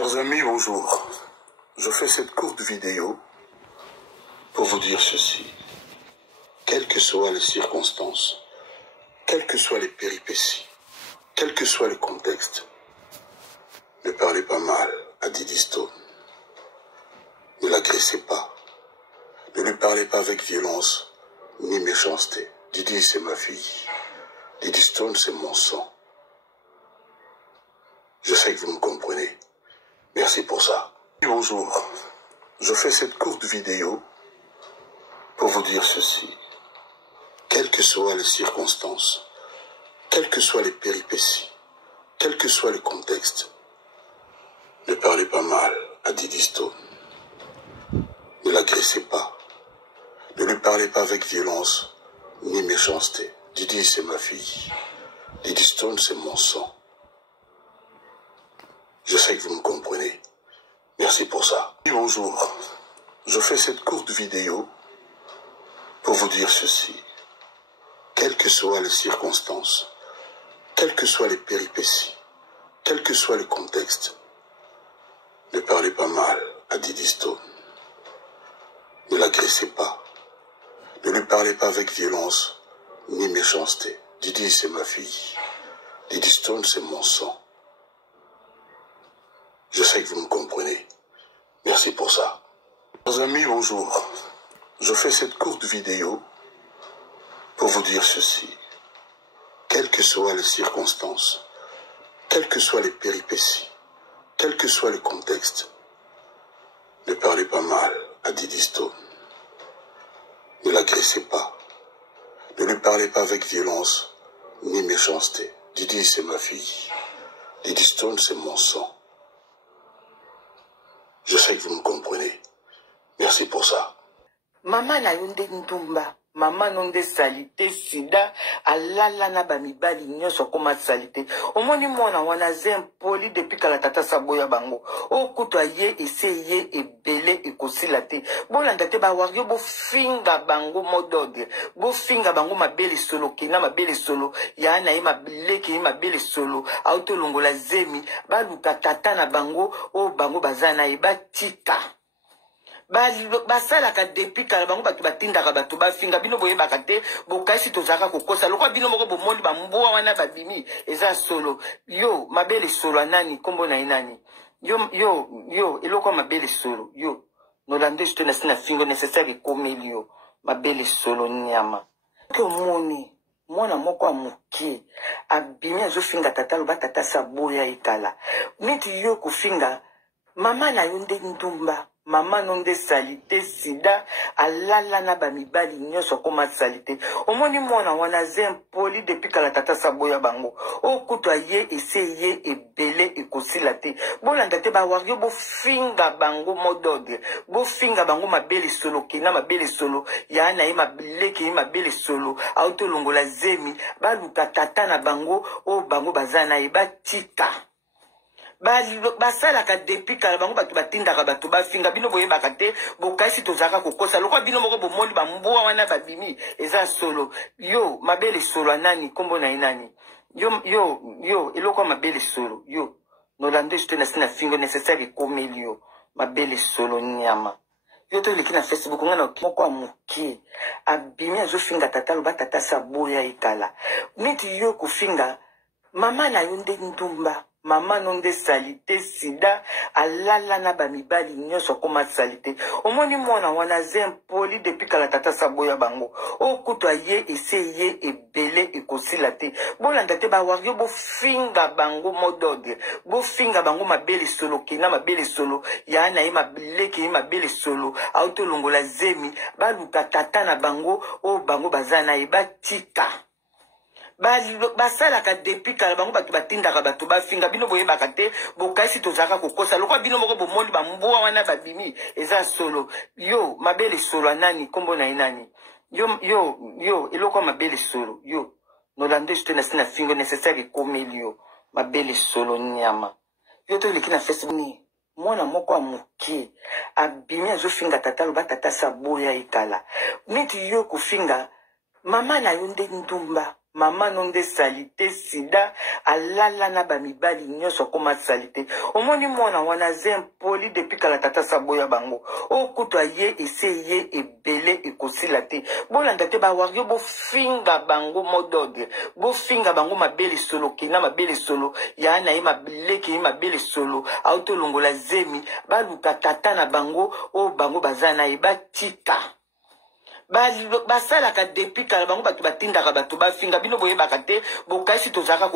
Chers amis, bonjour. Je fais cette courte vidéo pour vous dire ceci. Quelles que soient les circonstances, quelles que soient les péripéties, quel que soit le contexte, ne parlez pas mal à Diddy Stone. Ne l'agressez pas. Ne lui parlez pas avec violence ni méchanceté. Diddy, c'est ma fille. Diddy Stone, c'est mon sang. Je sais que vous me comprenez. Merci pour ça. Bonjour. Je fais cette courte vidéo pour vous dire ceci. Quelles que soient les circonstances, quelles que soient les péripéties, quel que soit le contexte, ne parlez pas mal à Diddy Stone. Ne l'agressez pas. Ne lui parlez pas avec violence ni méchanceté. Diddy, c'est ma fille. Diddy Stone, c'est mon sang. Je sais que vous me comprenez. Merci pour ça. Bonjour. Je fais cette courte vidéo pour vous dire ceci. Quelles que soient les circonstances, quelles que soient les péripéties, quel que soit le contexte, ne parlez pas mal à Diddy Stone. Ne l'agressez pas. Ne lui parlez pas avec violence ni méchanceté. Diddy, c'est ma fille. Diddy Stone, c'est mon sang. Je sais que vous me comprenez. Merci pour ça. Chers amis, bonjour. Je fais cette courte vidéo pour vous dire ceci. Quelles que soient les circonstances, quelles que soient les péripéties, quel que soit le contexte, ne parlez pas mal à Diddy Stone. Ne l'agressez pas. Ne lui parlez pas avec violence ni méchanceté. Diddy, c'est ma fille. Diddy Stone, c'est mon sang. Je sais que vous me comprenez. Merci pour ça. Maman na yonde ntumba. Maman nonde salite sida alala na bamibali nyoso koma salite. Omoni mwana wana poli depuis kala tata saboya bango. Okuto ye eseye ebele ekosila te. Bolanda te ba wario bo finga bango modode. Bo finga bango mabele solo kina mabele solo. Ya na ye mableke ye mabele solo. Auto longola zemi ba luka tata na bango o bango bazana ye batika. Basala ka depuis kala bango batu batindaka batu bafinga bino boye bakate bokasi tozaka kokosa lokwa bino moko bomoli bamboa wana babimi eza solo yo mabele solo nani kombo na inani yo eloko mabele solo yo nolande je te na sina fingo nécessaire komeli yo mabele solo nyama ko moni mwana moko amukie abimi azofinga tata loba tata saboya ekala neti yo kofinga mama na yonde ndumba. Maman nonde salite sida alala na bamibali nyoso koma salite. Omoni mwana wana poli depuis kala tata saboya bango. Okuto ye eseye ebele ekosila te. Bolanda te ba wario bo finga bango modode. Bo finga bango mabele solo kina mabele solo. Ya na ye mableke ye mabele solo. Auto longola zemi ba luka tata na bango o bango bazana ye batika. Basala ka depuis kala bango batu batindaka batu bafinga bino boye bakate bokasi tozaka kokosa lokwa bino moko bomoli bamboa wana babimi eza solo yo mabele solo nani kombo na inani yo eloko mabele solo yo nolande je te na sina fingo nécessaire komeli yo mabele solo nyama yo to leki na Facebook ngana moko amukie abimi azofinga tata loba tata saboya ekala neti yo kofinga mama na yonde ndumba. Maman nonde salite sida alala na bamibali nyoso koma salite. Omoni mwana wana poli depuis kala tata saboya bango. Okuto ye eseye ebele ekosila te. Bolanda te ba wario bo finga bango modode. Bo finga bango mabele solo kina mabele solo. Ya na ye mableke ye mabele solo. Auto longola zemi ba luka tata na bango o bango bazana ye batika. Basala ka depuis kala bango batu batindaka batu bafinga bino boye bakate bokasi tozaka kokosa lokwa bino moko bomoli bamboa wana babimi eza solo yo mabele solo nani kombo na inani yo eloko mabele solo yo nolande je te na sina fingo nécessaire komeli yo mabele solo nyama yo to leki na Facebook mwana moko amukie abimi azofinga tata loba tata saboya ekala neti yo kofinga mama na yonde ndumba. Maman non de salité sida alala na ba mibali nyonso koma salité omoni mwana wana poli depuis kala tata saboya bango okuto ye essayer ebele ekosila te bolanda te ba wario bo finga bango modode bo finga bango mabele solo kina mabele solo ya na ye mableki mabele solo auto longola zemi ba luka tata na bango o bango bazana e batika basala ka depuis kala bango batu batindaka batu bafinga bino boye bakate bokaisi tozaka